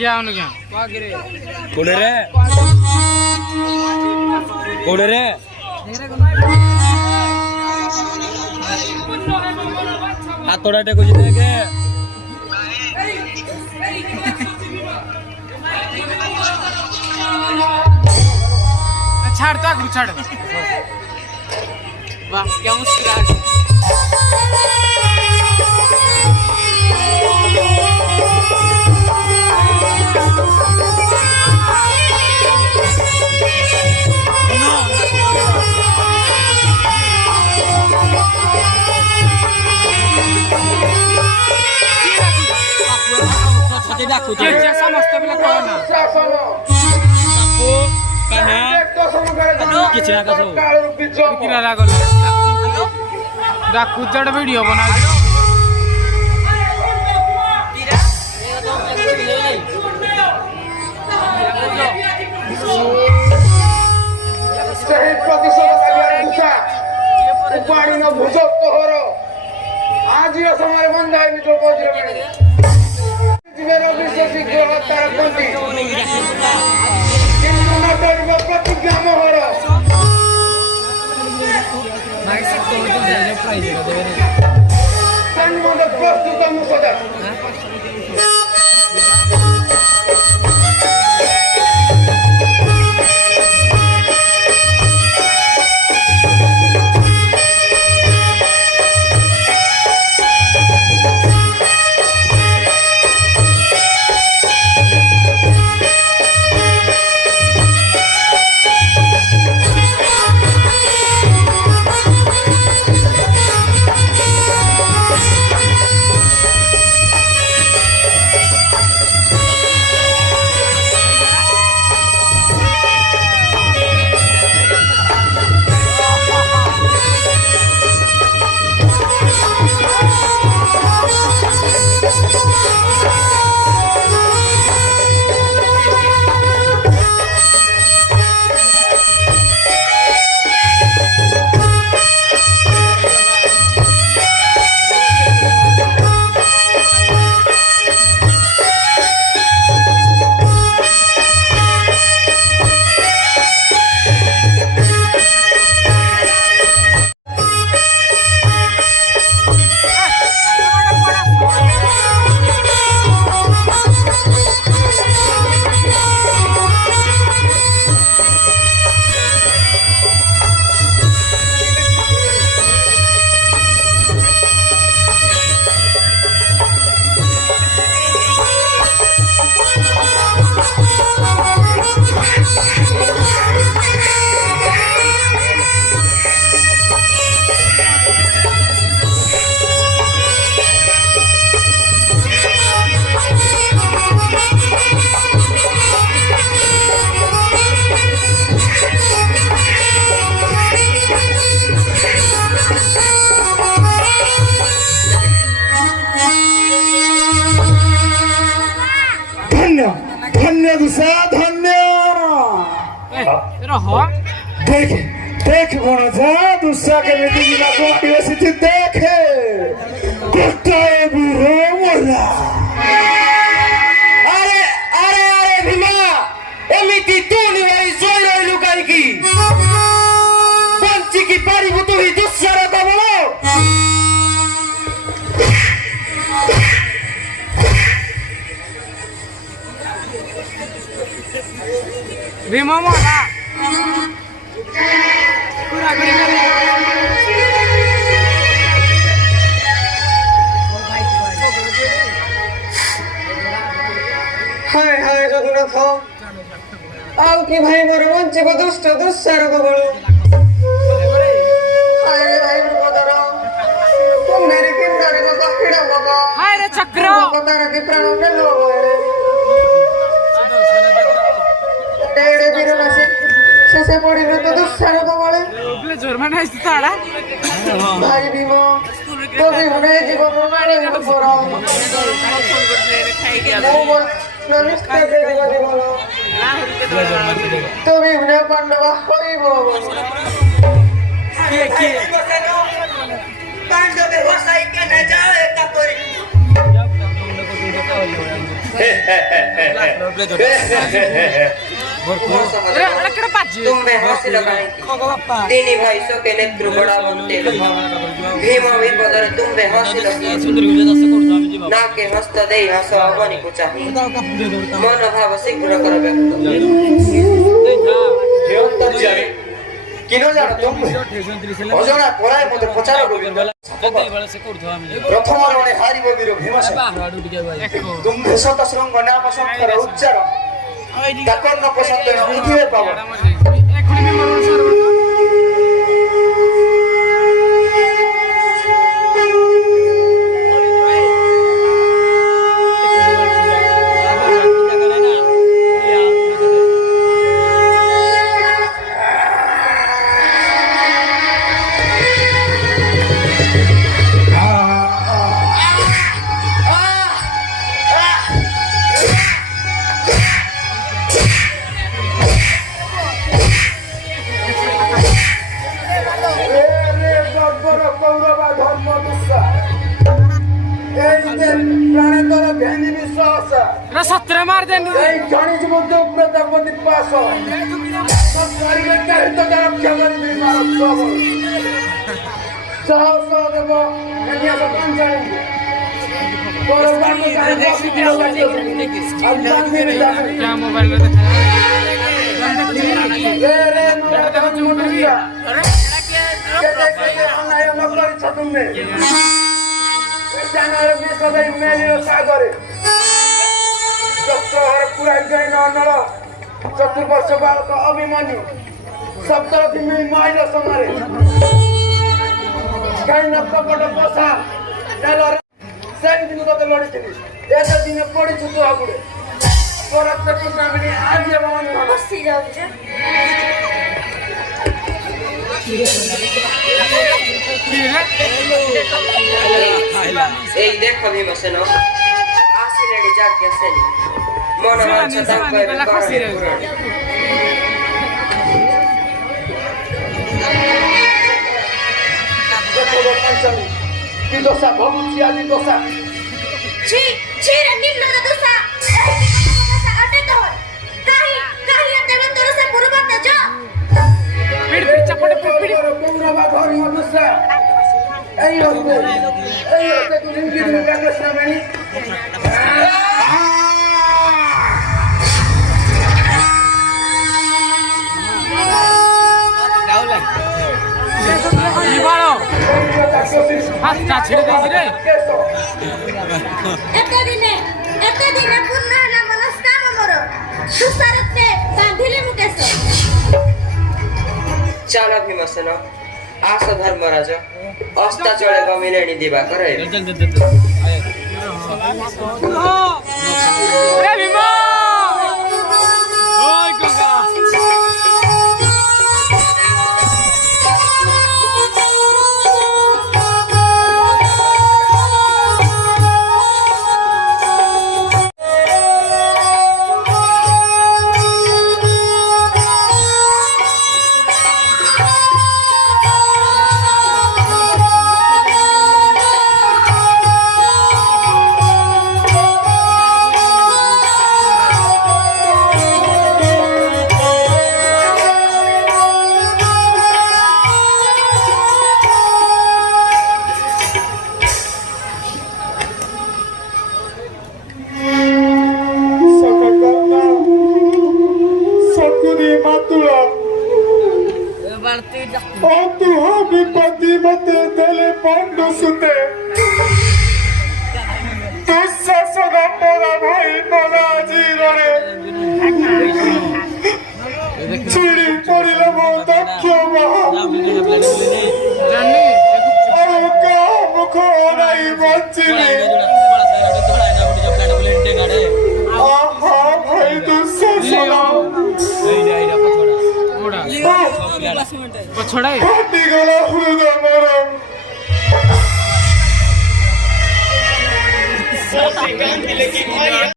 क्या होने क्या कोड़े रे कोड़े रे हाथ थोड़ा टेको जीते के छाड़ तो आगे छाड़ वाह क्या मुस्कुराहट समस्त पिला कौन किसी ना कसो किरा लागल डाकू जड़ वीडियो बना शहीद प्रतिशोध उपाड़ी न भुजो तोहर आज ये समय बंधाई मित्र पहुंच जीवन विश्वासी ग्रह तार कंटी किंतु न करिब प्रतिज्ञा मोहर सन्मत प्रस्तुत मुसदा धन्य दूसरा धन्य देख देख जा दूसरा के बेटी की ना को आदिवासी देखे कुत्ताए बुरो मोला अरे अरे अरे भीमा एमिति तू निवाई जोई रहिलु काई की पंची की पारी बुतु ही दूसरा का बोलो भीमा मोला पूरा करी हाय हाय जगन्नाथ आओ कि भाई मोर वंची को दुष्ट दुस्सार को बोलो हाय रे भाई मोर बदर तुम मेरे किंदारे को कखिड़ा बाबा हाय रे चक्र बदर के प्राण में लो तेरे बिना से पड़ी न तो दुस्सार को बोले ले जोर में नहीं ताड़ा भाई भीमा तो भी उन्हें जीवन में मारे को पोरा नमस्ते देवी बोलो तो भी उन्हें पांडवा होई बोलो के पांडव के वसाई के न जाए का कोई ଏక్కడ ପାଚି तुम्हें हासिल करेंगे तीन भाई सो के नेत्र बड़ा बनते भीम विपदर तुम्हें हासिल ना के हस्त दे हस अवनी कुचा मन भाव शीघ्र करबे ଦେଉନ୍ତର୍ଯ୍ୟାମୀ କିନ ଜାଣ ତୁମେ ଅଜଣା ପଳାଏ ମୋତେ ପଚାର ପ୍ରଥମ ଜଣେ ହାରିବ ବୀର ଭୀମସେନ ତୁମ୍ଭେ ଶତ ଶୃଙ୍ଗ ନାମ ଶଙ୍ଖର ଉଚ୍ଚାର ତାକର୍ଣ୍ଣ ପସନ୍ଦ ପୃଥିବୀ ପାବନ ଏଖୁଣି ବି ମୋର ସର୍ବ सत्र मार देंगे क्या मोबाइल में चतुर्वर्ष बालक अभिमन्यु सप्तरथी महिल समरे कपट बसा से दिन तक लड़ी दिन पड़ी तू आगे आज এই দেখো ভীমসেন আসিলেন যাজ্ঞ সেনী মন বাঞ্ছা তাঙ্কয় করণে পুরণে কি দশা ভবুছি আদি দশা ছি ছি রে নিম্ন দশা দশা আটে তো কাহি কাহি তেবে তোর সে পূর্বত না যা পিড় পিড় চপড় পিড় গৌরবা ধরি দশা এই হতে তুই জিন্দগি দিন কাগজ না বেনি এতে দিনে পূর্ণ হলা মনস্কাম মোর সুসারতে বাঁধিলে মুকেশ চাল ভীমসেন আস ধর্মরাজ অস্তাচলে গমিনেণী দিবা করে विपत्ति मते दले पांडु सुते दुःशासन परा भाई नला जीरे छिड़ी पड़िल मो दक्ष महा और का मुख ओराई बचिले आहा भाई दुःशासन पछड़ा फाटी गला हृदय मोर